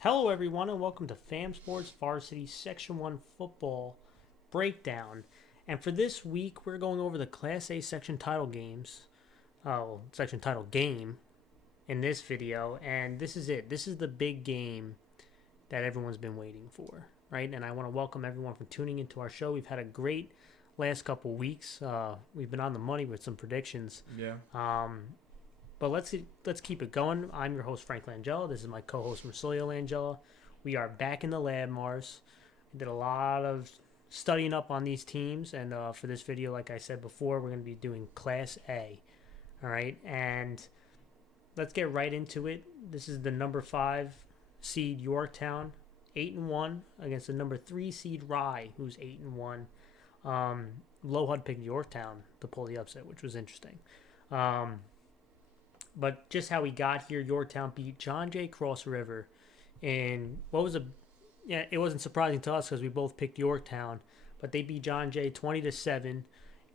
Hello, everyone, and welcome to FaM Sports Varsity Section 1 Football Breakdown. And for this week, we're going over the Class A section title games, section title game in this video. And this is it. This is the big game that everyone's been waiting for, right? And I want to welcome everyone for tuning into our show. We've had a great last couple weeks. We've been on the money with some predictions. Yeah. But let's keep it going. I'm your host, Frank Langella. This is my co-host, Marsilio Langella. We are back in the lab, Mars. I did a lot of studying up on these teams, and for this video, like I said before, we're going to be doing Class A. All right, and let's get right into it. This is the number 5 seed Yorktown, 8-1 against the number 3 seed Rye, who's 8-1. Lowhud picked Yorktown to pull the upset, which was interesting. But just how we got here, Yorktown beat John Jay Cross River in what was it wasn't surprising to us because we both picked Yorktown, but they beat John Jay 20-7.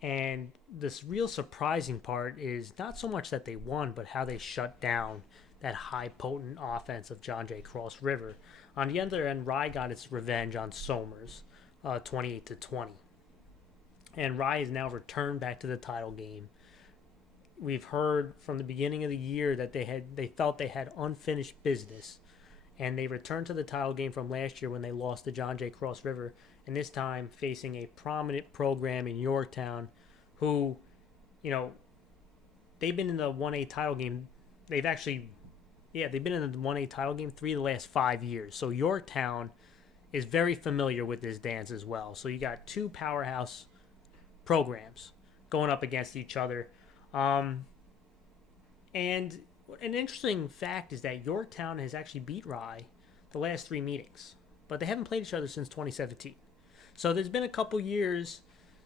And this real surprising part is not so much that they won, but how they shut down that high potent offense of John Jay Cross River. On the other end, Rye got its revenge on Somers, 28-20. And Rye has now returned back to the title game. We've heard from the beginning of the year that they felt they had unfinished business, and they returned to the title game from last year when they lost to John Jay Cross River, and this time facing a prominent program in Yorktown, who, they've been in the 1A title game. They've been in the 1A title game 3 of the last 5 years. So Yorktown is very familiar with this dance as well. So you got two powerhouse programs going up against each other. And an interesting fact is that Yorktown has actually beat Rye the last 3 meetings, but they haven't played each other since 2017. So there's been a couple years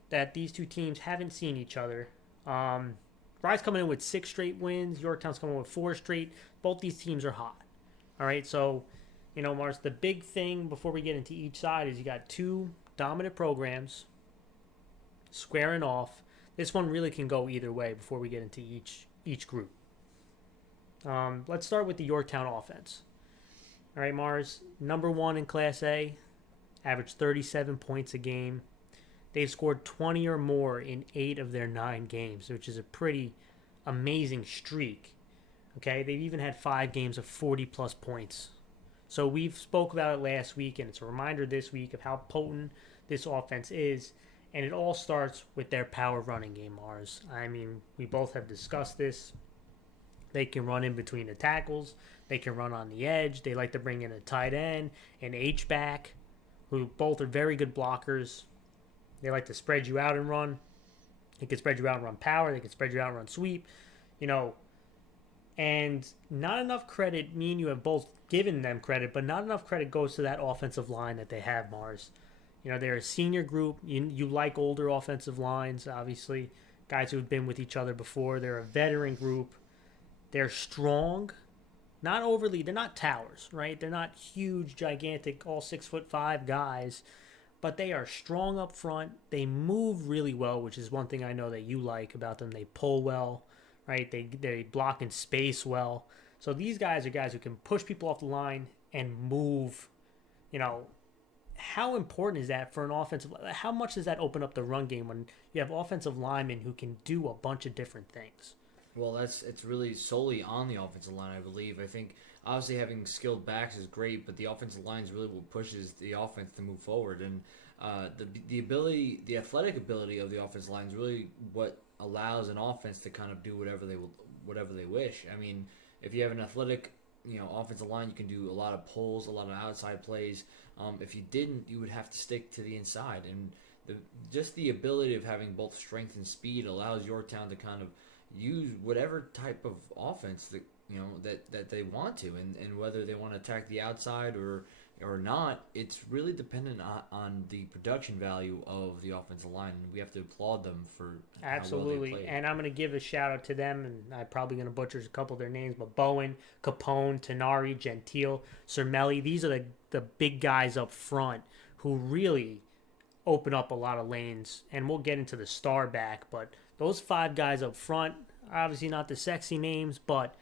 that these two teams haven't seen each other. Rye's coming in with 6 straight wins. Yorktown's coming in with 4 straight. Both these teams are hot. All right, so, Mars, the big thing before we get into each side is you got two dominant programs squaring off. This one really can go either way before we get into each group. Let's start with the Yorktown offense. All right, Mars, number 1 in Class A, averaged 37 points a game. They've scored 20 or more in 8 of their 9 games, which is a pretty amazing streak. Okay, they've even had 5 games of 40-plus points. So we've spoke about it last week, and it's a reminder this week of how potent this offense is. And it all starts with their power running game, Mars. I mean, we both have discussed this. They can run in between the tackles. They can run on the edge. They like to bring in a tight end, an H-back, who both are very good blockers. They like to spread you out and run. They can spread you out and run power. They can spread you out and run sweep. And not enough credit, me and you have both given them credit, but not enough credit goes to that offensive line that they have, Mars. They're a senior group. You like older offensive lines, obviously, guys who have been with each other before. They're a veteran group. They're strong. They're not towers, right? They're not huge, gigantic, all 6'5" guys, but they are strong up front. They move really well, which is one thing I know that you like about them. They pull well, right? They block in space well. So these guys are guys who can push people off the line and move, how important is that for an offensive? How much does that open up the run game when you have offensive linemen who can do a bunch of different things? Well, it's really solely on the offensive line, I believe. I think obviously having skilled backs is great, but the offensive line is really what pushes the offense to move forward. And the athletic ability of the offensive line is really what allows an offense to kind of do whatever they wish. I mean, if you have an athletic offensive line, you can do a lot of pulls, a lot of outside plays. If you didn't, you would have to stick to the inside. And just the ability of having both strength and speed allows Yorktown to kind of use whatever type of offense that they want to, and whether they want to attack the outside or not, it's really dependent on the production value of the offensive line. And we have to applaud them for Absolutely. how well they played. And I'm going to give a shout out to them, and I'm probably going to butcher a couple of their names, but Bowen, Capone, Tenari, Gentile, Cermelli, these are the big guys up front who really open up a lot of lanes. And we'll get into the star back, but those 5 guys up front, obviously not the sexy names, but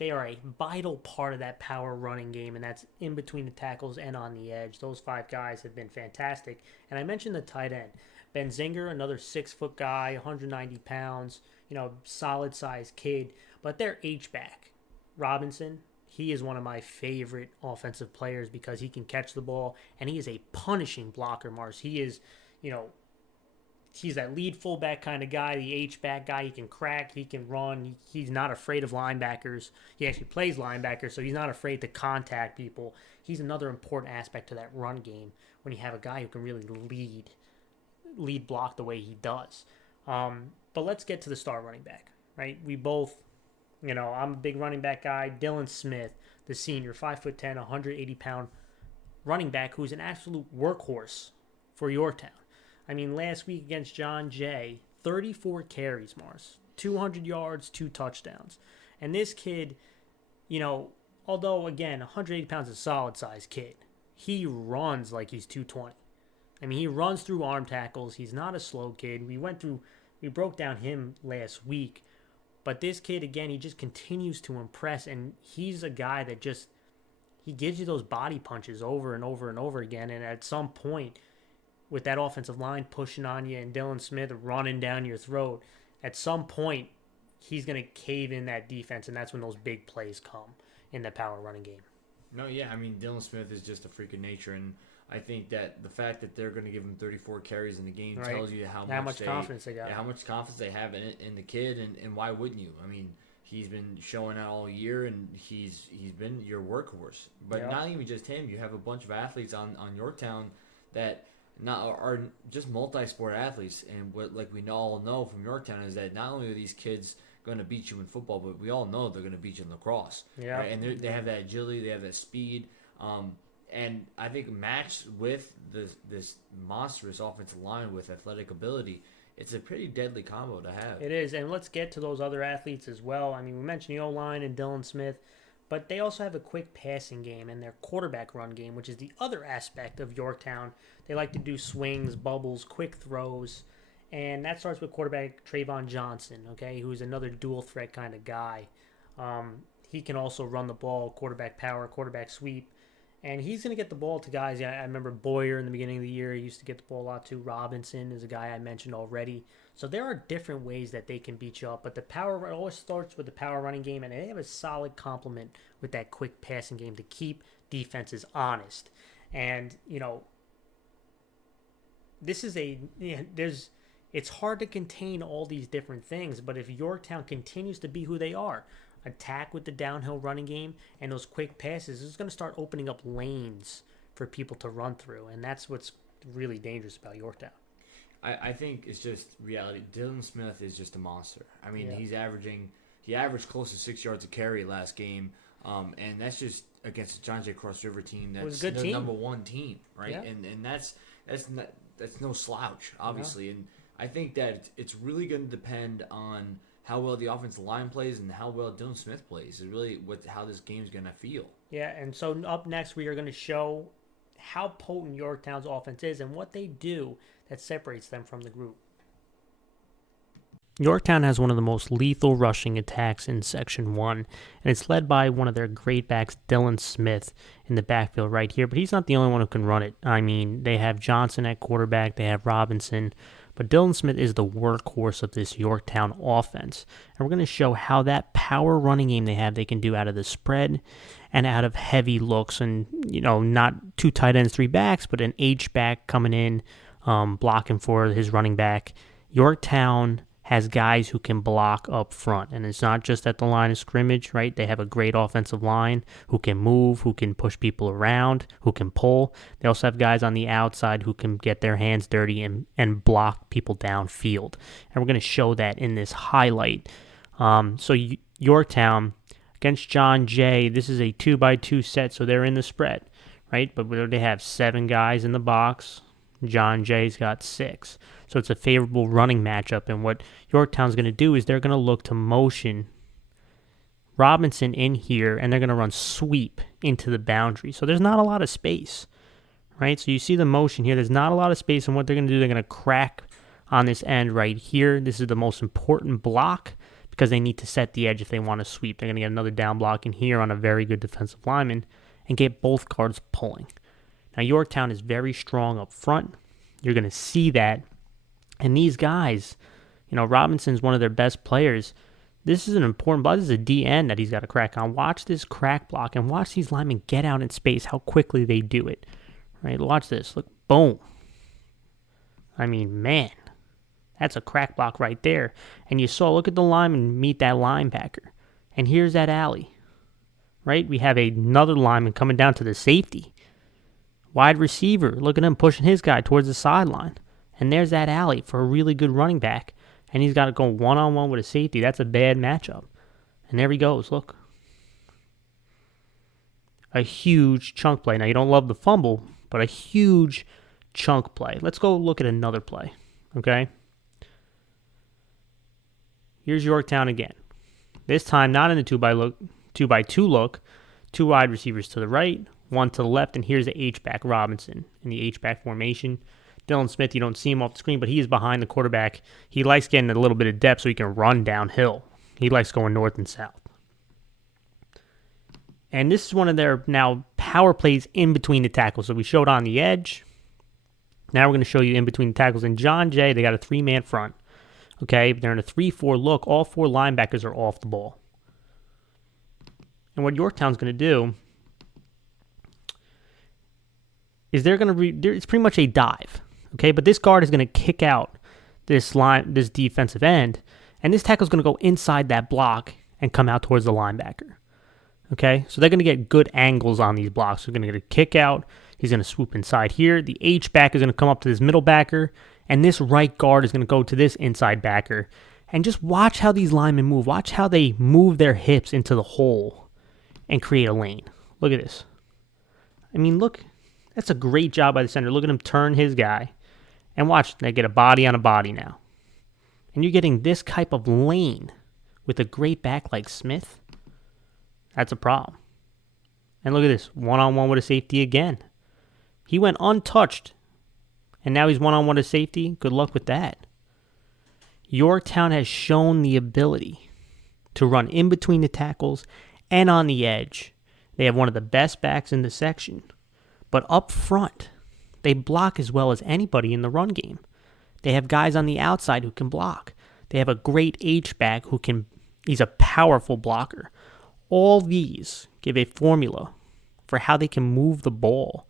they are a vital part of that power running game, and that's in between the tackles and on the edge. Those 5 guys have been fantastic. And I mentioned the tight end. Ben Zinger, another 6-foot guy, 190 pounds, solid sized kid. But their H-back, Robinson, he is one of my favorite offensive players because he can catch the ball, and he is a punishing blocker, Mars. He is, he's that lead fullback kind of guy, the H-back guy. He can crack, he can run. He's not afraid of linebackers. He actually plays linebacker, so he's not afraid to contact people. He's another important aspect to that run game when you have a guy who can really lead block the way he does. But let's get to the star running back, right? We both, I'm a big running back guy. Dylan Smith, the senior, 5'10", 180-pound running back who's an absolute workhorse for Yorktown. I mean, last week against John Jay, 34 carries, Mars, 200 yards, 2 touchdowns. And this kid, although, again, 180 pounds is a solid-sized kid, he runs like he's 220. I mean, he runs through arm tackles. He's not a slow kid. We broke down him last week. But this kid, again, he just continues to impress. And he's a guy that he gives you those body punches over and over and over again. And at some point, with that offensive line pushing on you and Dylan Smith running down your throat, at some point, he's going to cave in that defense. And that's when those big plays come in the power running game. No, yeah. I mean, Dylan Smith is just a freak of nature. And I think that the fact that they're going to give him 34 carries in the game tells you how much confidence they got. Yeah, how much confidence they have in the kid, and why wouldn't you? I mean, he's been showing out all year, and he's been your workhorse. But not even just him. You have a bunch of athletes on Yorktown that are just multi-sport athletes, and what we all know from Yorktown is that not only are these kids going to beat you in football, but we all know they're going to beat you in lacrosse. Yeah, right? And they have that agility, they have that speed. And I think matched with this monstrous offensive line with athletic ability, it's a pretty deadly combo to have. It is, and let's get to those other athletes as well. I mean, we mentioned the O-line and Dylan Smith, but they also have a quick passing game and their quarterback run game, which is the other aspect of Yorktown. They like to do swings, bubbles, quick throws, and that starts with quarterback Trayvon Johnson, okay, who's another dual threat kind of guy. He can also run the ball, quarterback power, quarterback sweep. And he's going to get the ball to guys. I remember Boyer in the beginning of the year. He used to get the ball a lot too. Robinson is a guy I mentioned already. So there are different ways that they can beat you up. But it always starts with the power running game. And they have a solid complement with that quick passing game to keep defenses honest. And, this is it's hard to contain all these different things. But if Yorktown continues to be who they are, attack with the downhill running game and those quick passes, is going to start opening up lanes for people to run through, and that's what's really dangerous about Yorktown. I think it's just reality. Dylan Smith is just a monster. I mean, he averaged close to 6 yards a carry last game, and that's just against the John Jay Cross River team. That's the number one team, right? Yeah. And that's no slouch, obviously. No. And I think that it's really going to depend on how well the offensive line plays and how well Dylan Smith plays is really how this game's going to feel. Yeah, and so up next we are going to show how potent Yorktown's offense is and what they do that separates them from the group. Yorktown has one of the most lethal rushing attacks in Section 1, and it's led by one of their great backs, Dylan Smith, in the backfield right here, but he's not the only one who can run it. I mean, they have Johnson at quarterback, they have Robinson, but Dylan Smith is the workhorse of this Yorktown offense. And we're going to show how that power running game they can do out of the spread and out of heavy looks. And, not 2 tight ends, 3 backs, but an H-back coming in, blocking for his running back. Yorktown has guys who can block up front. And it's not just at the line of scrimmage, right? They have a great offensive line who can move, who can push people around, who can pull. They also have guys on the outside who can get their hands dirty and block people downfield. And we're going to show that in this highlight. So Yorktown against John Jay, this is a 2x2 set, so they're in the spread, right? But they have 7 guys in the box. John Jay's got 6. So it's a favorable running matchup. And what Yorktown's going to do is they're going to look to motion Robinson in here, and they're going to run sweep into the boundary. So there's not a lot of space, right? So you see the motion here. There's not a lot of space. And what they're going to do, they're going to crack on this end right here. This is the most important block because they need to set the edge if they want to sweep. They're going to get another down block in here on a very good defensive lineman and get both guards pulling. Now, Yorktown is very strong up front. You're going to see that. And these guys, Robinson's one of their best players. This is an important block. This is a DN that he's got to crack on. Watch this crack block and watch these linemen get out in space, how quickly they do it. Right? Watch this. Look, boom. I mean, man, that's a crack block right there. And you saw, look at the lineman meet that linebacker. And here's that alley. Right? We have another lineman coming down to the safety. Wide receiver. Look at him pushing his guy towards the sideline. And there's that alley for a really good running back. And he's got to go one-on-one with a safety. That's a bad matchup. And there he goes. Look. A huge chunk play. Now, you don't love the fumble, but a huge chunk play. Let's go look at another play. Okay? Here's Yorktown again. This time, not in the 2x2 look. Two wide receivers to the right, one to the left, and here's the H-back Robinson in the H-back formation. Dylan Smith, you don't see him off the screen, but he is behind the quarterback. He likes getting a little bit of depth so he can run downhill. He likes going north and south. And this is one of their now power plays in between the tackles. So we showed on the edge. Now we're going to show you in between the tackles. And John Jay, they got a 3-man front. Okay, they're in a 3-4 look. All 4 linebackers are off the ball. And what Yorktown's going to do is they're going to it's pretty much a dive. Okay, but this guard is going to kick out this defensive end, and this tackle is going to go inside that block and come out towards the linebacker. Okay, so they're going to get good angles on these blocks. They're going to get a kick out. He's going to swoop inside here. The H-back is going to come up to this middle backer, and this right guard is going to go to this inside backer. And just watch how these linemen move. Watch how they move their hips into the hole and create a lane. Look at this. I mean, look. That's a great job by the center. Look at him turn his guy. And watch, they get a body on a body now. And you're getting this type of lane with a great back like Smith. That's a problem. And look at this. One-on-one with a safety again. He went untouched. And now he's one-on-one with a safety. Good luck with that. Yorktown has shown the ability to run in between the tackles and on the edge. They have one of the best backs in the section. But up front, they block as well as anybody in the run game. They have guys on the outside who can block. They have a great H-back he's a powerful blocker. All these give a formula for how they can move the ball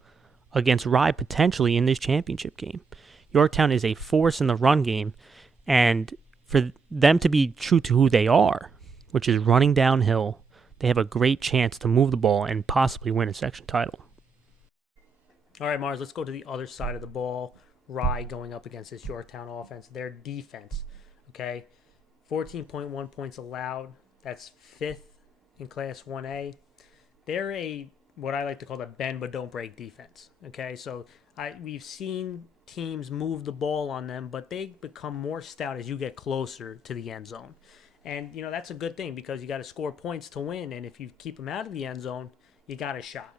against Rye potentially in this championship game. Yorktown is a force in the run game, and for them to be true to who they are, which is running downhill, they have a great chance to move the ball and possibly win a section title. All right, Mars, let's go to the other side of the ball. Rye going up against this Yorktown offense. Their defense, okay? 14.1 points allowed. That's 5th in Class 1A. They're what I like to call the bend but don't break defense, okay? So we've seen teams move the ball on them, but they become more stout as you get closer to the end zone. And, that's a good thing because you got to score points to win, and if you keep them out of the end zone, you got a shot.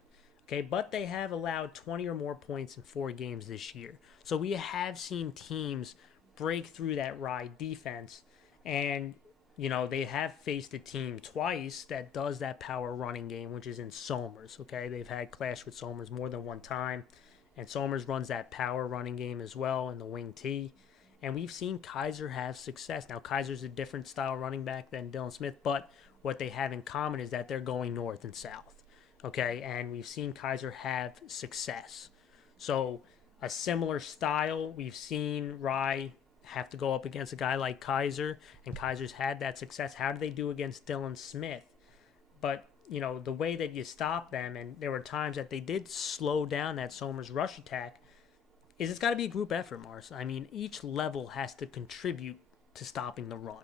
Okay, but they have allowed 20 or more points in 4 games this year. So we have seen teams break through that Rye defense, and, they have faced a team twice that does that power running game, which is in Somers, okay? They've had clash with Somers more than one time, and Somers runs that power running game as well in the wing T, and we've seen Kaiser have success. Now, Kaiser's a different style running back than Dylan Smith, but what they have in common is that they're going north and south. Okay, and we've seen Kaiser have success. So a similar style, we've seen Rye have to go up against a guy like Kaiser, and Kaiser's had that success. How do they do against Dylan Smith? But, the way that you stop them, and there were times that they did slow down that Somers rush attack, is it's got to be a group effort, Mars. I mean, each level has to contribute to stopping the run.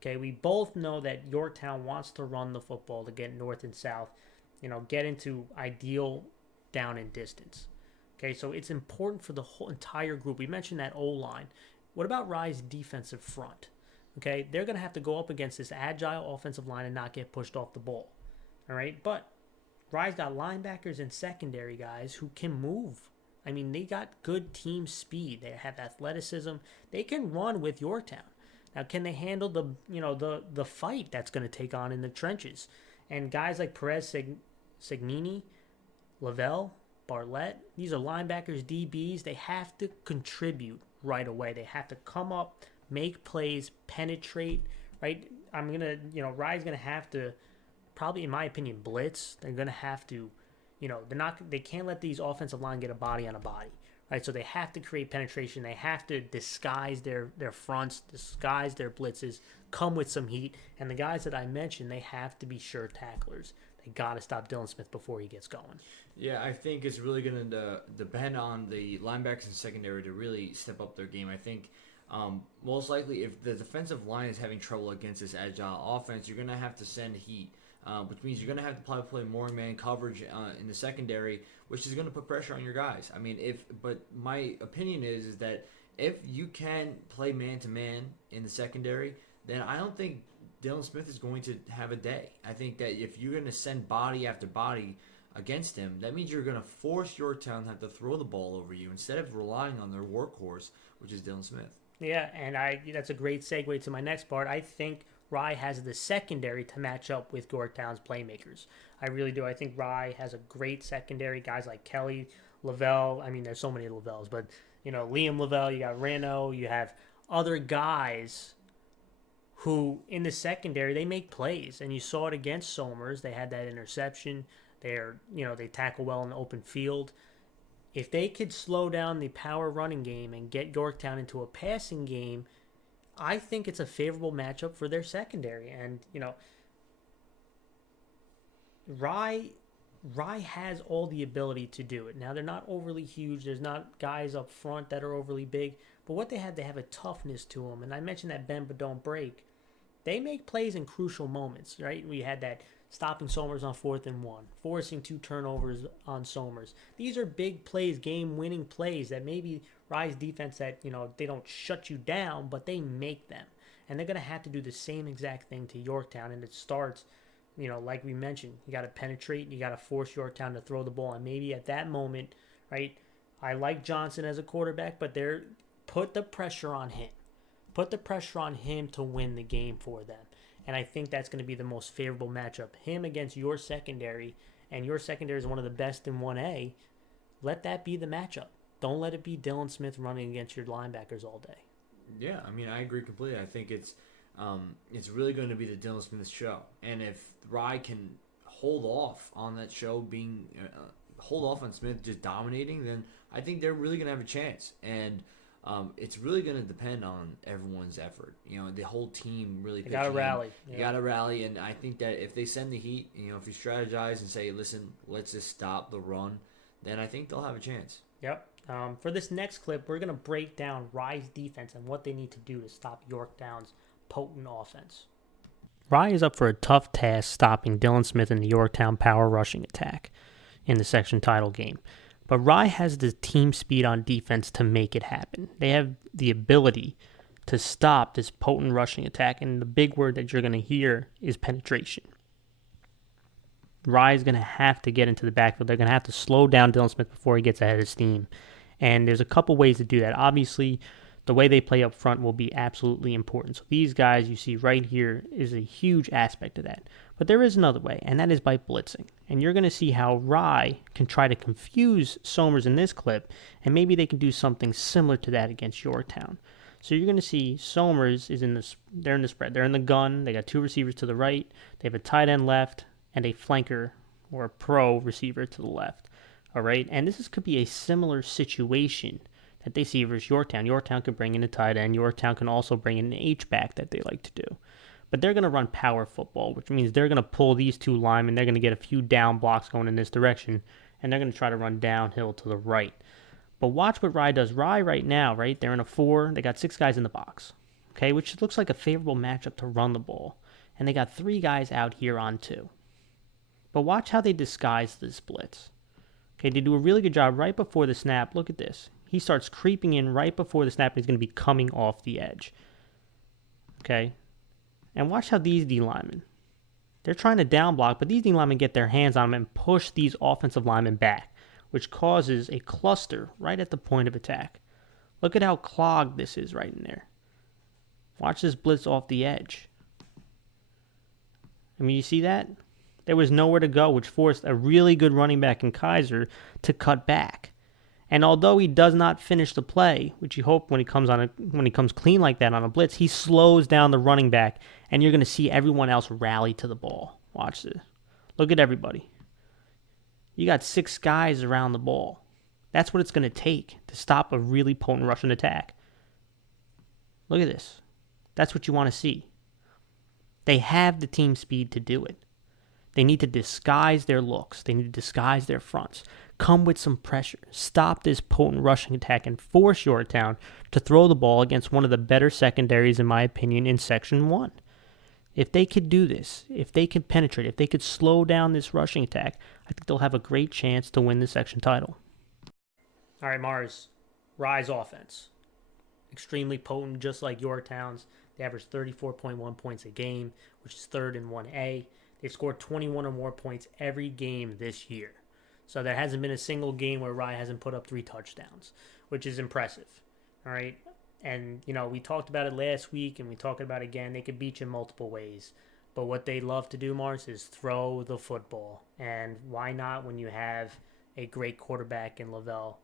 Okay, we both know that Yorktown wants to run the football to get north and south, get into ideal down and distance. Okay, so it's important for the whole entire group. We mentioned that O-line. What about Rye's defensive front? Okay, they're going to have to go up against this agile offensive line and not get pushed off the ball. All right, but Rye's got linebackers and secondary guys who can move. I mean, they got good team speed. They have athleticism. They can run with Yorktown. Now, can they handle the fight that's going to take on in the trenches? And guys like Segnini, Lavelle, Bartlett, these are linebackers, DBs. They have to contribute right away. They have to come up, make plays, penetrate, right? Rye's going to have to, probably in my opinion, blitz. They're going to have to, they can't let these offensive line get a body on a body, right? So they have to create penetration. They have to disguise their fronts, disguise their blitzes, come with some heat. And the guys that I mentioned, they have to be sure tacklers. They got to stop Dylan Smith before he gets going. Yeah, I think it's really going to depend on the linebackers and secondary to really step up their game. I think most likely if the defensive line is having trouble against this agile offense, you're going to have to send heat, which means you're going to have to probably play more man coverage in the secondary, which is going to put pressure on your guys. I mean, but my opinion is that if you can play man-to-man in the secondary, then I don't think Dylan Smith is going to have a day. I think that if you're going to send body after body against him, that means you're going to force Yorktown to have to throw the ball over you instead of relying on their workhorse, which is Dylan Smith. Yeah, and that's a great segue to my next part. I think Rye has the secondary to match up with Yorktown's playmakers. I really do. I think Rye has a great secondary. Guys like Kelly, Lavelle. I mean, there's so many Lavelles, but Liam Lavelle. You got Reno. You have other guys who in the secondary they make plays, and you saw it against Somers. They had that interception. They tackle well in the open field. If they could slow down the power running game and get Yorktown into a passing game, I think it's a favorable matchup for their secondary. And, Rye has all the ability to do it. Now, they're not overly huge. There's not guys up front that are overly big. But what they have a toughness to them. And I mentioned that bend but don't break. They make plays in crucial moments, right? We had that stopping Somers on 4th and 1, forcing 2 turnovers on Somers. These are big plays, game-winning plays that maybe Rye's defense that, they don't shut you down, but they make them. And they're going to have to do the same exact thing to Yorktown. And it starts, like we mentioned, you got to penetrate, you got to force Yorktown to throw the ball. And maybe at that moment, right, I like Johnson as a quarterback, but put the pressure on him. Put the pressure on him to win the game for them. And I think that's going to be the most favorable matchup. Him against your secondary, and your secondary is one of the best in 1A. Let that be the matchup. Don't let it be Dylan Smith running against your linebackers all day. Yeah, I mean, I agree completely. I think it's really going to be the Dylan Smith show. And if Rye can hold off on that show hold off on Smith just dominating, then I think they're really going to have a chance. And it's really going to depend on everyone's effort. The whole team really. Got to rally. You got to rally, and I think that if they send the heat, if you strategize and say, "Listen, let's just stop the run," then I think they'll have a chance. Yep. For this next clip, we're going to break down Rye's defense and what they need to do to stop Yorktown's potent offense. Rye is up for a tough task stopping Dylan Smith in the Yorktown power rushing attack in the section title game. But Rye has the team speed on defense to make it happen. They have the ability to stop this potent rushing attack, and the big word that you're going to hear is penetration. Rye is going to have to get into the backfield. They're going to have to slow down Dylan Smith before he gets ahead of steam. And there's a couple ways to do that. Obviously, the way they play up front will be absolutely important. So these guys you see right here is a huge aspect of that. But there is another way, and that is by blitzing. And you're going to see how Rye can try to confuse Somers in this clip, and maybe they can do something similar to that against Yorktown. So you're going to see Somers is they're in the spread. They're in the gun. They got 2 receivers to the right. They have a tight end left and a flanker or a pro receiver to the left. All right, and could be a similar situation that they see versus Yorktown. Yorktown can bring in a tight end. Yorktown can also bring in an H-back that they like to do. But they're going to run power football, which means they're going to pull these 2 linemen. They're going to get a few down blocks going in this direction, and they're going to try to run downhill to the right. But watch what Rye does. Rye right now, right, they're in a 4. They got 6 guys in the box, okay, which looks like a favorable matchup to run the ball. And they got 3 guys out here on 2. But watch how they disguise this blitz. Okay, they do a really good job right before the snap. Look at this. He starts creeping in right before the snap, and he's going to be coming off the edge. Okay? And watch how these D-linemen, they're trying to down block, but these D-linemen get their hands on him and push these offensive linemen back, which causes a cluster right at the point of attack. Look at how clogged this is right in there. Watch this blitz off the edge. I mean, you see that? There was nowhere to go, which forced a really good running back in Kaiser to cut back. And although he does not finish the play, which you hope when he comes clean like that on a blitz, he slows down the running back, and you're going to see everyone else rally to the ball. Watch this. Look at everybody. You got 6 guys around the ball. That's what it's going to take to stop a really potent Russian attack. Look at this. That's what you want to see. They have the team speed to do it. They need to disguise their looks. They need to disguise their fronts. Come with some pressure. Stop this potent rushing attack and force Yorktown to throw the ball against one of the better secondaries, in my opinion, in Section 1. If they could do this, if they could penetrate, if they could slow down this rushing attack, I think they'll have a great chance to win the section title. All right, Mars. Rise offense. Extremely potent, just like Yorktown's. They average 34.1 points a game, which is third in 1A. They've scored 21 or more points every game this year. So there hasn't been a single game where Rye hasn't put up 3 touchdowns, which is impressive. All right. And, we talked about it last week and we talked about it again. They could beat you in multiple ways. But what they love to do, Mars, is throw the football. And why not when you have a great quarterback in Lavelle?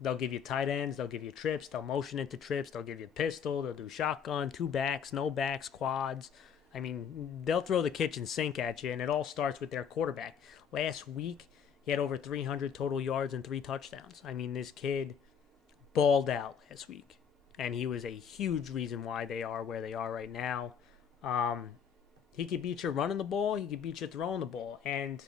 They'll give you tight ends. They'll give you trips. They'll motion into trips. They'll give you pistol. They'll do shotgun, 2 backs, no backs, quads. I mean, they'll throw the kitchen sink at you, and it all starts with their quarterback. Last week, he had over 300 total yards and 3 touchdowns. I mean, this kid balled out last week, and he was a huge reason why they are where they are right now. He could beat you running the ball. He could beat you throwing the ball, and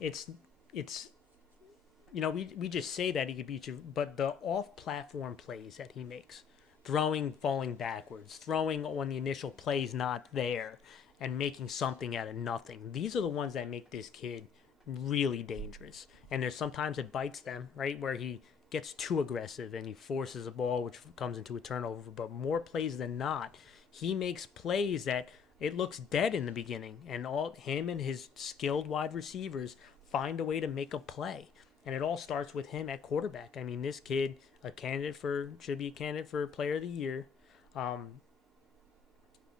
it's we just say that he could beat you, but the off-platform plays that he makes, throwing, falling backwards, throwing when the initial play's not there, and making something out of nothing. These are the ones that make this kid really dangerous. And there's sometimes it bites them, right, where he gets too aggressive and he forces a ball, which comes into a turnover. But more plays than not, he makes plays that it looks dead in the beginning, and all him and his skilled wide receivers find a way to make a play. And it all starts with him at quarterback. I mean, this kid, should be a candidate for Player of the Year.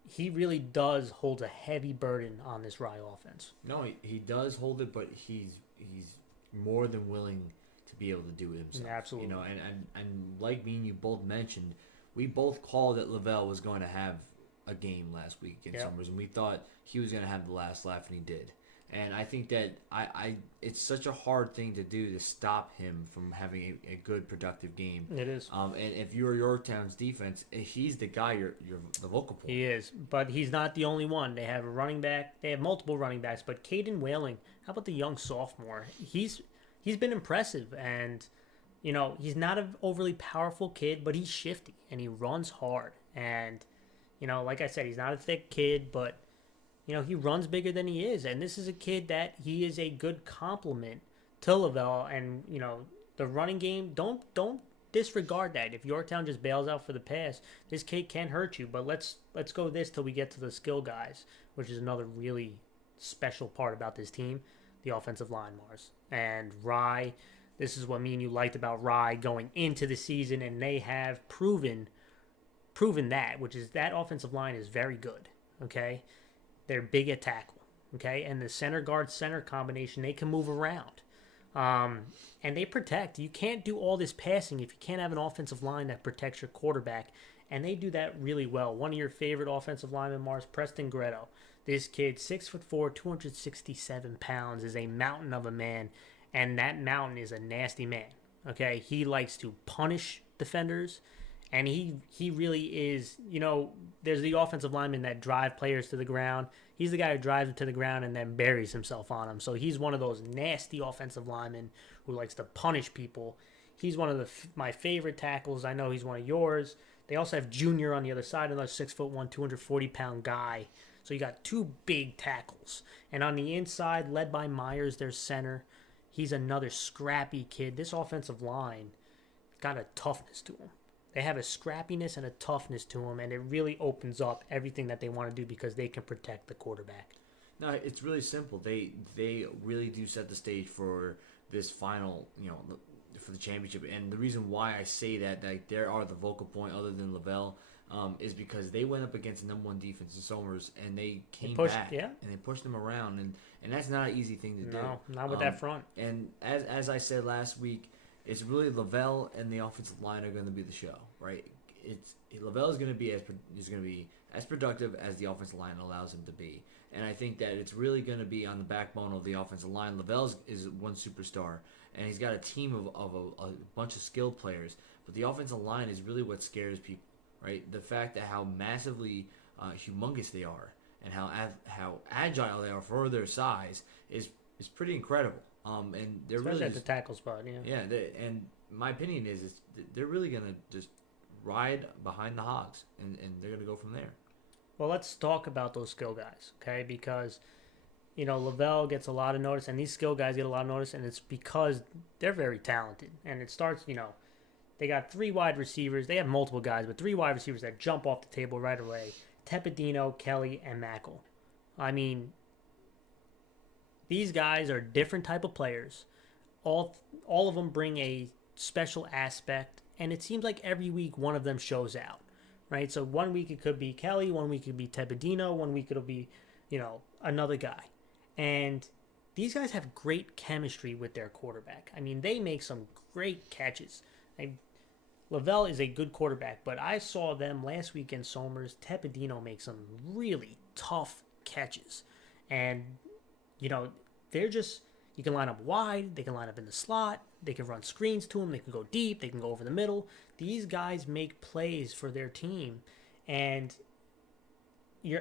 He really does hold a heavy burden on this Rye offense. No, he does hold it, but he's more than willing to be able to do it himself. Absolutely. And like me and you both mentioned, we both called that Lavelle was going to have a game last week in Summers, and we thought he was going to have the last laugh, and he did. And I think that it's such a hard thing to do to stop him from having a good, productive game. It is. And if you're Yorktown's defense, he's the guy you're the vocal point. He is, but he's not the only one. They have a running back. They have multiple running backs, but Caden Whaling, how about the young sophomore? He's been impressive, and he's not an overly powerful kid, but he's shifty and he runs hard. And like I said, he's not a thick kid, but he runs bigger than he is, and this is a kid that he is a good complement to Lavelle. And the running game, don't disregard that. If Yorktown just bails out for the pass, this kid can hurt you. But let's go this till we get to the skill guys, which is another really special part about this team, the offensive line, Mars. And Rye, this is what me and you liked about Rye going into the season, and they have proven that, which is that offensive line is very good. Okay. They're big at tackle, okay? And the center guard center combination, they can move around. And they protect. You can't do all this passing if you can't have an offensive line that protects your quarterback. And they do that really well. One of your favorite offensive linemen, Mars, Preston Gretto. This kid, 6'4", 267 pounds, is a mountain of a man. And that mountain is a nasty man, okay? He likes to punish defenders. And he really is, there's the offensive lineman that drive players to the ground. He's the guy who drives them to the ground and then buries himself on them. So he's one of those nasty offensive linemen who likes to punish people. He's one of my favorite tackles. I know he's one of yours. They also have Junior on the other side, another 6'1", 240-pound guy. So you got 2 big tackles. And on the inside, led by Myers, their center, he's another scrappy kid. This offensive line got a toughness to him. They have a scrappiness and a toughness to them, and it really opens up everything that they want to do because they can protect the quarterback. No, it's really simple. They really do set the stage for this final, for the championship. And the reason why I say that, like, there are the vocal point other than Lavelle, is because they went up against the number one defense in Somers, and they came pushed, back yeah. and they pushed them around, and that's not an easy thing to do. No, not with that front. And as I said last week, it's really Lavelle and the offensive line are going to be the show, right? Lavelle is going to be as productive as the offensive line allows him to be, and I think that it's really going to be on the backbone of the offensive line. Lavelle is one superstar, and he's got a team of a bunch of skilled players, but the offensive line is really what scares people, right? The fact that how massively humongous they are and how agile they are for their size is pretty incredible. And they're Especially really at the tackle spot, yeah. Yeah, and my opinion is they're really gonna just ride behind the Hogs, and they're gonna go from there. Well, let's talk about those skill guys, okay? Because, Lavelle gets a lot of notice, and these skill guys get a lot of notice, and it's because they're very talented. And it starts, they got 3 wide receivers. They have multiple guys, but 3 wide receivers that jump off the table right away. Tepedino, Kelly, and Mackel. I mean, these guys are different type of players. All of them bring a special aspect, and it seems like every week one of them shows out, right? So one week it could be Kelly, one week it could be Tepedino, one week it'll be, another guy. And these guys have great chemistry with their quarterback. I mean, they make some great catches. Lavelle is a good quarterback, but I saw them last week in Somers. Tepedino makes some really tough catches. And, they're just, you can line up wide, they can line up in the slot, they can run screens to them, they can go deep, they can go over the middle. These guys make plays for their team, and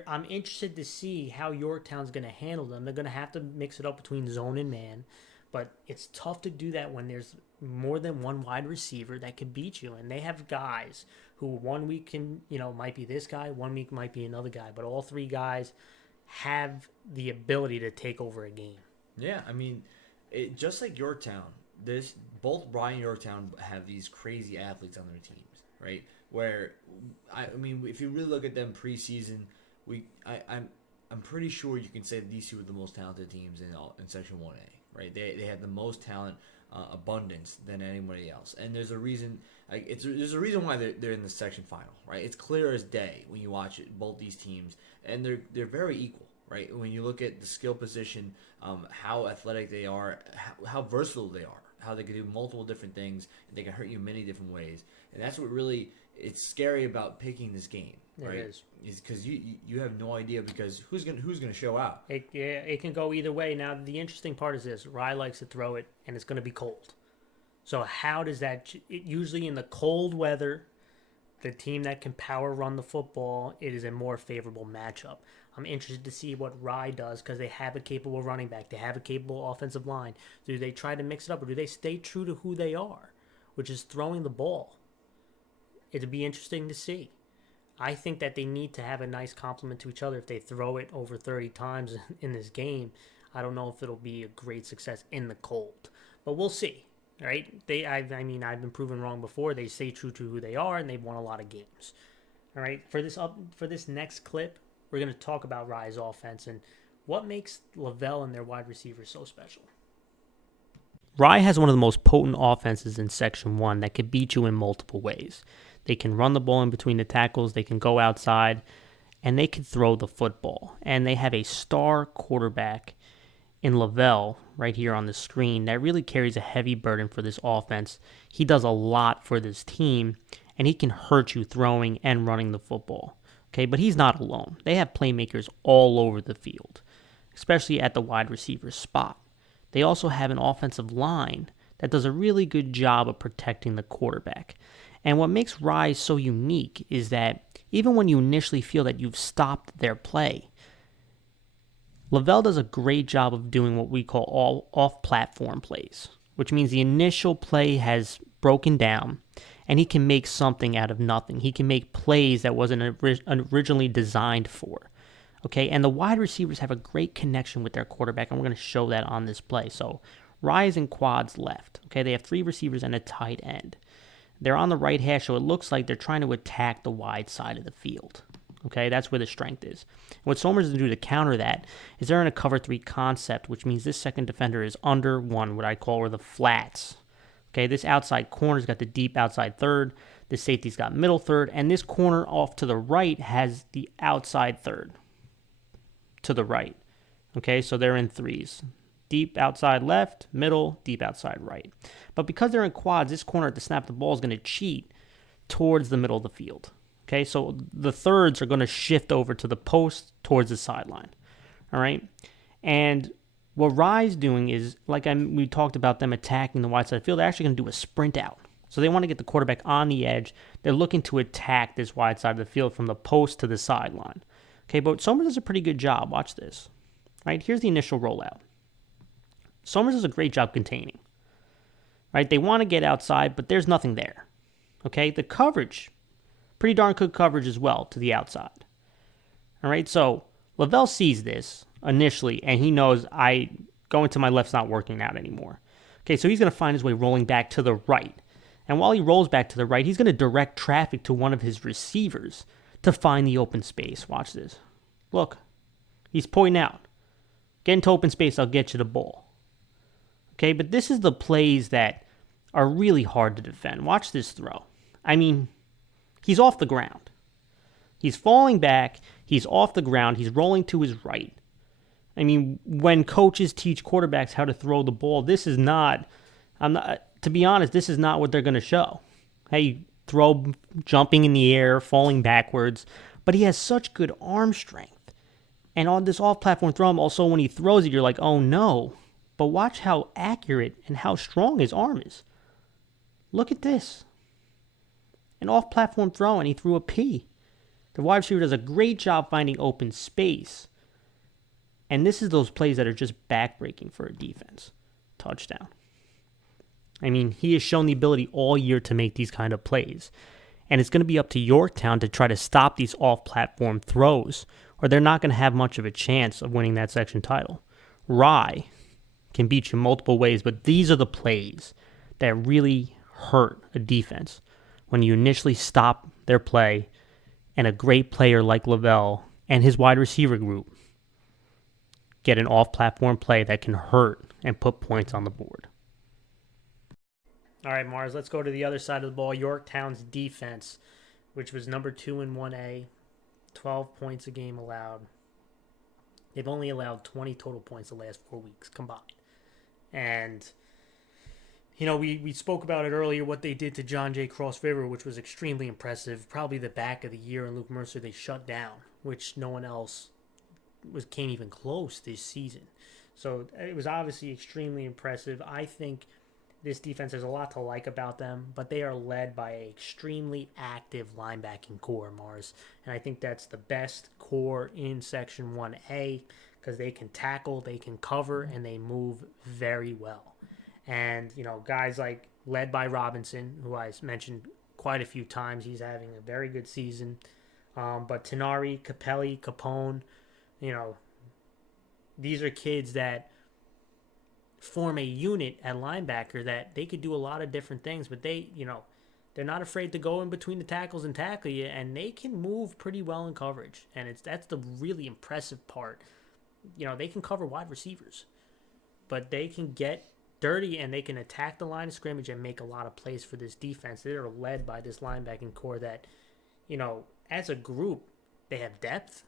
I'm interested to see how Yorktown's going to handle them. They're going to have to mix it up between zone and man, but it's tough to do that when there's more than one wide receiver that can beat you, and they have guys who one week can, might be this guy, one week might be another guy, but all 3 guys have the ability to take over a game. Yeah, I mean, just like Yorktown, both Rye and Yorktown have these crazy athletes on their teams, right? Where, I mean, if you really look at them preseason, I'm pretty sure you can say these 2 are the most talented teams in Section 1A, right? They have the most talent abundance than anybody else, and there's a reason. There's a reason why they're in the section final, right? It's clear as day when you watch it, both these teams, and they're very equal. Right, when you look at the skill position, how athletic they are, how versatile they are, how they can do multiple different things, and they can hurt you in many different ways, and that's what really it's scary about picking this game. Right, it is because you have no idea because who's gonna show out. It can go either way. Now the interesting part is this: Rye likes to throw it, and it's going to be cold. So how does that? Usually in the cold weather, the team that can power run the football, it is a more favorable matchup. I'm interested to see what Rye does because they have a capable running back. They have a capable offensive line. Do they try to mix it up or do they stay true to who they are, which is throwing the ball? It'd be interesting to see. I think that they need to have a nice complement to each other. If they throw it over 30 times in this game, I don't know if it'll be a great success in the cold. But we'll see, right? I've been proven wrong before. They stay true to who they are, and they've won a lot of games. All right, for this next clip, we're going to talk about Rye's offense and what makes Lavelle and their wide receivers so special. Rye has one of the most potent offenses in Section 1 that can beat you in multiple ways. They can run the ball in between the tackles, they can go outside, and they can throw the football. And they have a star quarterback in Lavelle right here on the screen that really carries a heavy burden for this offense. He does a lot for this team, and he can hurt you throwing and running the football. Okay, but he's not alone. They have playmakers all over the field, especially at the wide receiver spot. They also have an offensive line that does a really good job of protecting the quarterback. And what makes Rye so unique is that even when you initially feel that you've stopped their play, Lavelle does a great job of doing what we call all off-platform plays, which means the initial play has broken down, and he can make something out of nothing. He can make plays that wasn't originally designed for. Okay, and the wide receivers have a great connection with their quarterback, and we're going to show that on this play. So, Rye is in quads left. Okay, they have 3 receivers and a tight end. They're on the right hash, so it looks like they're trying to attack the wide side of the field. Okay, that's where the strength is. And what Somers is going to do to counter that is they're in a cover 3 concept, which means this second defender is under 1, what I call, or the flats. Okay, this outside corner's got the deep outside third. The safety's got middle third, and this corner off to the right has the outside third to the right. Okay, so they're in threes. Deep outside left, middle, deep outside right. But because they're in quads, this corner at the snap of the ball is going to cheat towards the middle of the field. Okay, so the thirds are going to shift over to the post towards the sideline. All right, and what Rye's doing is, we talked about them attacking the wide side of the field, they're actually going to do a sprint out. So they want to get the quarterback on the edge. They're looking to attack this wide side of the field from the post to the sideline. Okay, but Somers does a pretty good job. Watch this. Right, here's the initial rollout. Somers does a great job containing. Right, they want to get outside, but there's nothing there. Okay, the coverage, pretty darn good coverage as well to the outside. All right, so Lavelle sees this initially, and he knows going to my left's not working out anymore. Okay, so he's going to find his way rolling back to the right. And while he rolls back to the right, he's going to direct traffic to one of his receivers to find the open space. Watch this. Look, he's pointing out. Get into open space, I'll get you the ball. Okay, but this is the plays that are really hard to defend. Watch this throw. I mean, he's off the ground. He's falling back. He's off the ground. He's rolling to his right. I mean, when coaches teach quarterbacks how to throw the ball, this is not, to be honest, this is not what they're going to show. Hey, throw jumping in the air, falling backwards. But he has such good arm strength. And on this off-platform throw, also when he throws it, you're like, oh no. But watch how accurate and how strong his arm is. Look at this. An off-platform throw, and he threw a P. The wide receiver does a great job finding open space. And this is those plays that are just backbreaking for a defense. Touchdown. I mean, he has shown the ability all year to make these kind of plays. And it's going to be up to Yorktown to try to stop these off-platform throws, or they're not going to have much of a chance of winning that section title. Rye can beat you multiple ways, but these are the plays that really hurt a defense when you initially stop their play and a great player like Lavelle and his wide receiver group get an off-platform play that can hurt and put points on the board. All right, Mars, let's go to the other side of the ball. Yorktown's defense, which was number 2 in 1A, 12 points a game allowed. They've only allowed 20 total points the last 4 weeks combined. And, you know, we spoke about it earlier, what they did to John J. Cross River, which was extremely impressive. Probably the back of the year, and Luke Mercer they shut down, which no one else came even close this season. So it was obviously extremely impressive. I think this defense, there's a lot to like about them, but they are led by an extremely active linebacking core, Mars. And I think that's the best core in Section 1A because they can tackle, they can cover, and they move very well. And, you know, guys like led by Robinson, who I mentioned quite a few times, he's having a very good season. But Tenari, Capelli, Capone, you know, these are kids that form a unit at linebacker that they could do a lot of different things, but they, you know, they're not afraid to go in between the tackles and tackle you, and they can move pretty well in coverage. And that's the really impressive part. You know, they can cover wide receivers, but they can get dirty and they can attack the line of scrimmage and make a lot of plays for this defense. They are led by this linebacking core that, you know, as a group, they have depth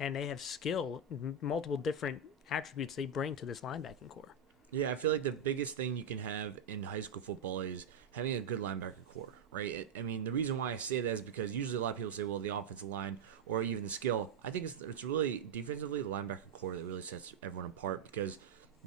and they have skill, multiple different attributes they bring to this linebacking core. Yeah, I feel like the biggest thing you can have in high school football is having a good linebacker core, right? I mean, the reason why I say that is because usually a lot of people say, well, the offensive line or even the skill. I think it's really defensively the linebacker core that really sets everyone apart because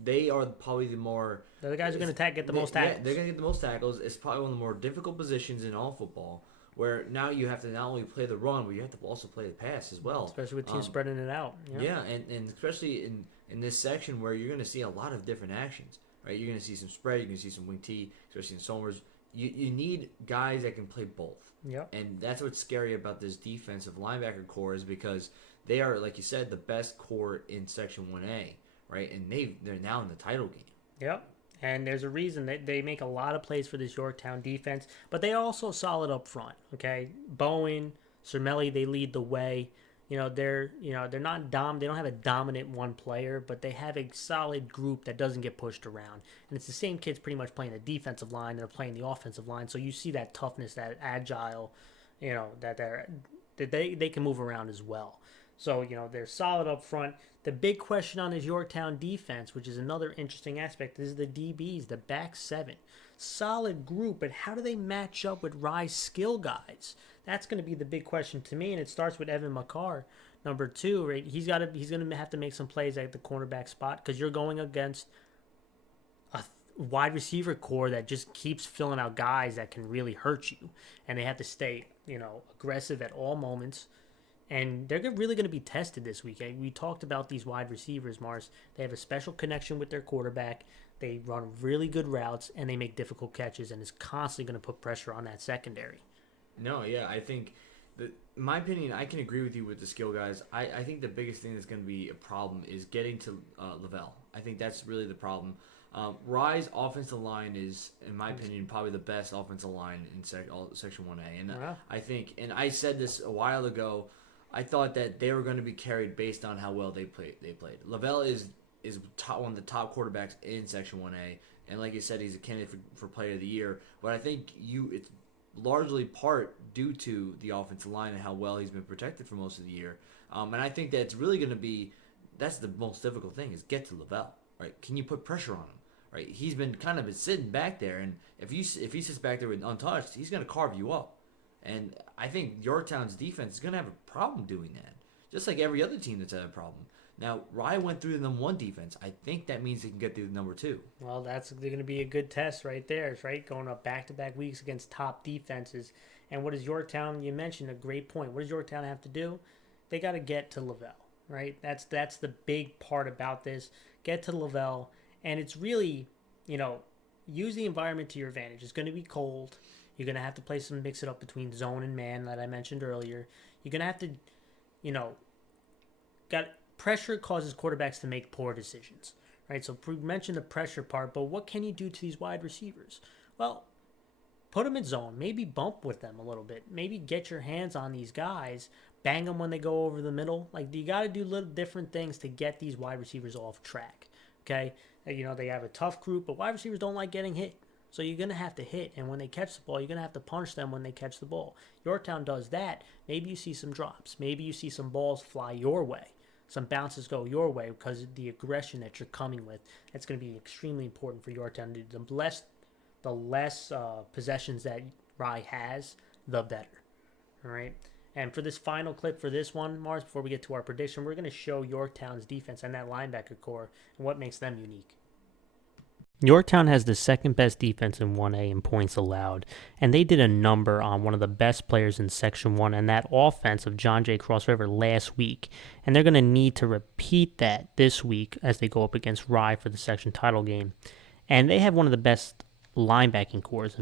they are probably the more... They're the guys who are going to get the most tackles. Yeah, they're going to get the most tackles. It's probably one of the more difficult positions in all football where now you have to not only play the run, but you have to also play the pass as well. Especially with teams spreading it out. Yeah, and especially in this section where you're going to see a lot of different actions, right? You're going to see some spread, you're going to see some wing T, especially in Somers. You need guys that can play both. Yep. And that's what's scary about this defensive linebacker core is because they are, like you said, the best core in Section 1A, right? And they're now in the title game. Yep. And there's a reason that they make a lot of plays for this Yorktown defense, but they are also solid up front, okay? Bowen, Cermelli, they lead the way. they're not they don't have a dominant one player, but they have a solid group that doesn't get pushed around. And it's the same kids pretty much playing the defensive line, they're playing the offensive line. So you see that toughness, that agile, that they can move around as well. So, they're solid up front. The big question on his Yorktown defense, which is another interesting aspect, is the DBs, the back seven. Solid group, but how do they match up with Rye's skill guys? That's going to be the big question to me, and it starts with Evan McCarr, number 2. Right, he's going to have to make some plays at the cornerback spot because you're going against a wide receiver core that just keeps filling out guys that can really hurt you, and they have to stay aggressive at all moments. And they're really going to be tested this week. We talked about these wide receivers, Mars. They have a special connection with their quarterback. They run really good routes, and they make difficult catches, and it's constantly going to put pressure on that secondary. No, yeah, I think, in my opinion, I can agree with you with the skill guys. I think the biggest thing that's going to be a problem is getting to Lavelle. I think that's really the problem. Rye's offensive line is, in my opinion, probably the best offensive line in Section 1A. And Wow. I think, and I said this a while ago, I thought that they were going to be carried based on how well they played. Lavelle is one of the top quarterbacks in Section 1A, and like you said, he's a candidate for Player of the Year. But I think it's largely part due to the offensive line and how well he's been protected for most of the year. And I think that it's really going to be that's the most difficult thing is get to Lavelle. Right? Can you put pressure on him? Right? He's been sitting back there, and if he sits back there with untouched, he's going to carve you up. And I think Yorktown's defense is going to have a problem doing that, just like every other team that's had a problem. Now, Rye went through the number 1 defense. I think that means they can get through the number 2. Well, that's going to be a good test right there, right? Going up back-to-back weeks against top defenses. And what does Yorktown, you mentioned a great point. What does Yorktown have to do? They got to get to Lavelle, right? That's the big part about this. Get to Lavelle. And it's really, use the environment to your advantage. It's going to be cold. You're going to have to mix it up between zone and man that I mentioned earlier. You're going to have to, pressure causes quarterbacks to make poor decisions, right? So we mentioned the pressure part, but what can you do to these wide receivers? Well, put them in zone. Maybe bump with them a little bit. Maybe get your hands on these guys. Bang them when they go over the middle. Like, you got to do little different things to get these wide receivers off track, okay? They have a tough group, but wide receivers don't like getting hit. So you're going to have to hit, and when they catch the ball, you're going to have to punch them when they catch the ball. Yorktown does that. Maybe you see some drops. Maybe you see some balls fly your way. Some bounces go your way because of the aggression that you're coming with. That's going to be extremely important for Yorktown. The less possessions that Rye has, the better. All right? And for this final clip for this one, Mars, before we get to our prediction, we're going to show Yorktown's defense and that linebacker core and what makes them unique. Yorktown has the second best defense in 1A in points allowed, and they did a number on one of the best players in Section 1 and that offense of John J. Cross River last week, and they're going to need to repeat that this week as they go up against Rye for the section title game. And they have one of the best linebacking cores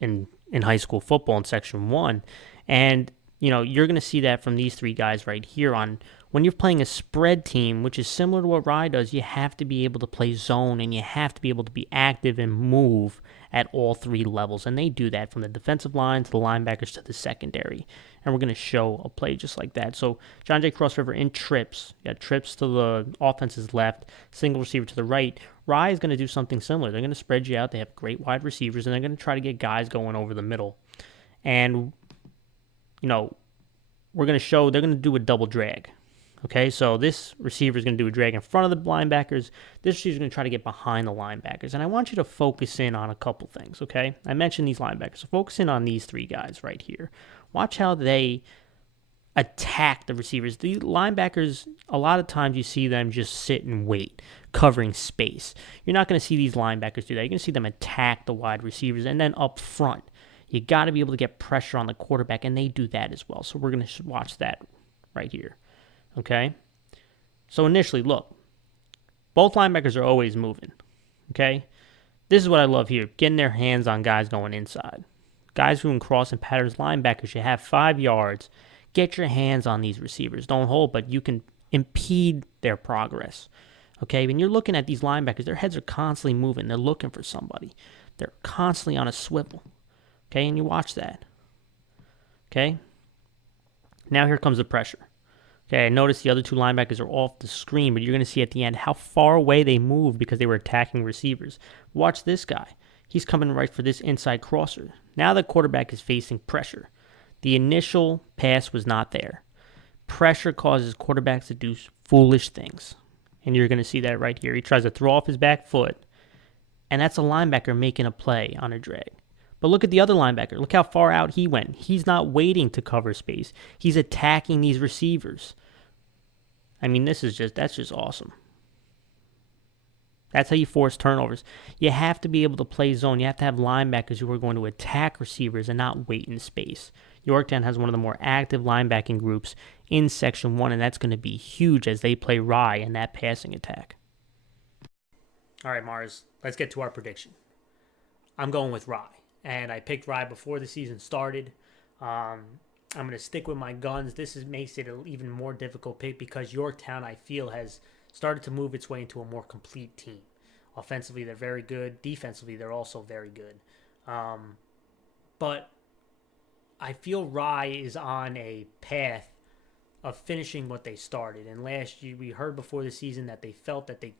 in high school football in Section 1, and you're going to see that from these 3 guys right here on when you're playing a spread team, which is similar to what Rye does. You have to be able to play zone, and you have to be able to be active and move at all 3 levels. And they do that from the defensive line to the linebackers to the secondary. And we're going to show a play just like that. So John J. Cross River in trips. You got trips to the offense's left, single receiver to the right. Rye is going to do something similar. They're going to spread you out. They have great wide receivers, and they're going to try to get guys going over the middle. And, we're going to show they're going to do a double drag. Okay, so this receiver is going to do a drag in front of the linebackers. This receiver is going to try to get behind the linebackers. And I want you to focus in on a couple things, okay? I mentioned these linebackers. So focus in on these 3 guys right here. Watch how they attack the receivers. The linebackers, a lot of times you see them just sit and wait, covering space. You're not going to see these linebackers do that. You're going to see them attack the wide receivers. And then up front, you got to be able to get pressure on the quarterback, and they do that as well. So we're going to watch that right here. Okay? So initially, look. Both linebackers are always moving. Okay? This is what I love here. Getting their hands on guys going inside. Guys who can cross and patterns. Linebackers, you have 5 yards. Get your hands on these receivers. Don't hold, but you can impede their progress. Okay? When you're looking at these linebackers, their heads are constantly moving. They're looking for somebody. They're constantly on a swivel. Okay? And you watch that. Okay? Now here comes the pressure. Okay, notice the other two linebackers are off the screen, but you're going to see at the end how far away they moved because they were attacking receivers. Watch this guy. He's coming right for this inside crosser. Now the quarterback is facing pressure. The initial pass was not there. Pressure causes quarterbacks to do foolish things. And you're going to see that right here. He tries to throw off his back foot, and that's a linebacker making a play on a drag. But look at the other linebacker. Look how far out he went. He's not waiting to cover space. He's attacking these receivers. I mean, that's just awesome. That's how you force turnovers. You have to be able to play zone. You have to have linebackers who are going to attack receivers and not wait in space. Yorktown has one of the more active linebacking groups in Section 1, and that's going to be huge as they play Rye in that passing attack. All right, Mars, let's get to our prediction. I'm going with Rye, and I picked Rye before the season started. I'm going to stick with my guns. Makes it an even more difficult pick because Yorktown, I feel, has started to move its way into a more complete team. Offensively, they're very good. Defensively, they're also very good. But I feel Rye is on a path of finishing what they started. And last year, we heard before the season that they felt that they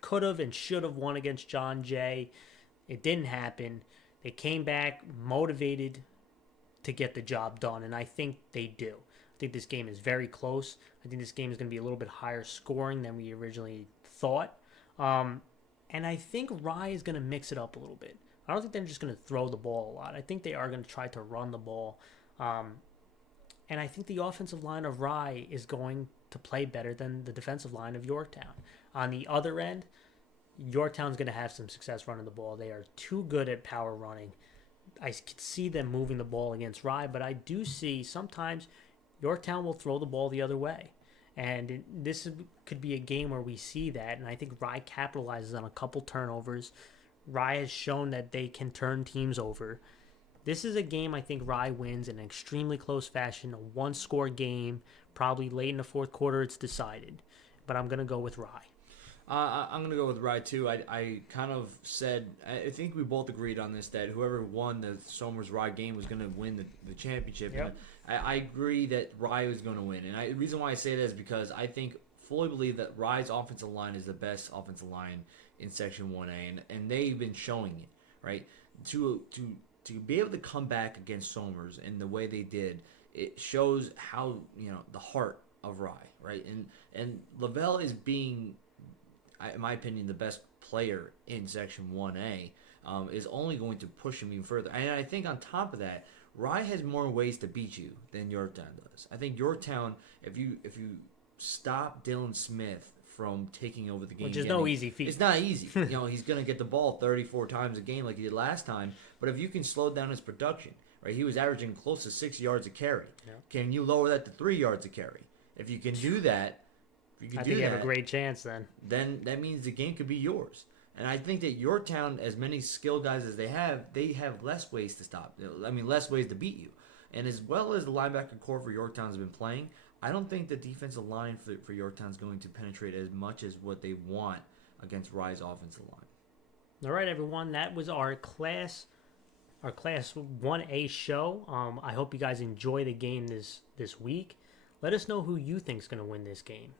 could have and should have won against John Jay. It didn't happen. They came back motivated to get the job done, and I think they do. I think this game is very close. I think this game is going to be a little bit higher scoring than we originally thought. And I think Rye is going to mix it up a little bit. I don't think they're just going to throw the ball a lot. I think they are going to try to run the ball. And I think the offensive line of Rye is going to play better than the defensive line of Yorktown. On the other end, Yorktown's going to have some success running the ball. They are too good at power running. I could see them moving the ball against Rye, but I do see sometimes Yorktown will throw the ball the other way. And this could be a game where we see that, and I think Rye capitalizes on a couple turnovers. Rye has shown that they can turn teams over. This is a game I think Rye wins in an extremely close fashion, a one-score game. Probably late in the fourth quarter it's decided. But I'm going to go with Rye. I'm going to go with Rye, too. I kind of said, I think we both agreed on this, that whoever won the Somers Rye game was going to win the championship. Yep. And I agree that Rye was going to win. And the reason why I say that is because I fully believe that Rye's offensive line is the best offensive line in Section 1A. And they've been showing it, right? To be able to come back against Somers in the way they did, it shows how, the heart of Rye, right? And Lavelle is being, in my opinion, the best player in Section 1A, is only going to push him even further. And I think on top of that, Rye has more ways to beat you than Yorktown does. I think Yorktown, if you stop Dylan Smith from taking over the game, which is no easy feat. It's not easy. He's going to get the ball 34 times a game like he did last time. But if you can slow down his production, right? He was averaging close to 6 yards a carry. Yeah. Can you lower that to 3 yards a carry? If you can do that, I think you have a great chance then. Then that means the game could be yours. And I think that Yorktown, as many skill guys as they have less ways to stop. Less ways to beat you. And as well as the linebacker core for Yorktown has been playing, I don't think the defensive line for Yorktown is going to penetrate as much as what they want against Rye's offensive line. All right, everyone. That was our Class 1A show. I hope you guys enjoy the game this week. Let us know who you think is going to win this game.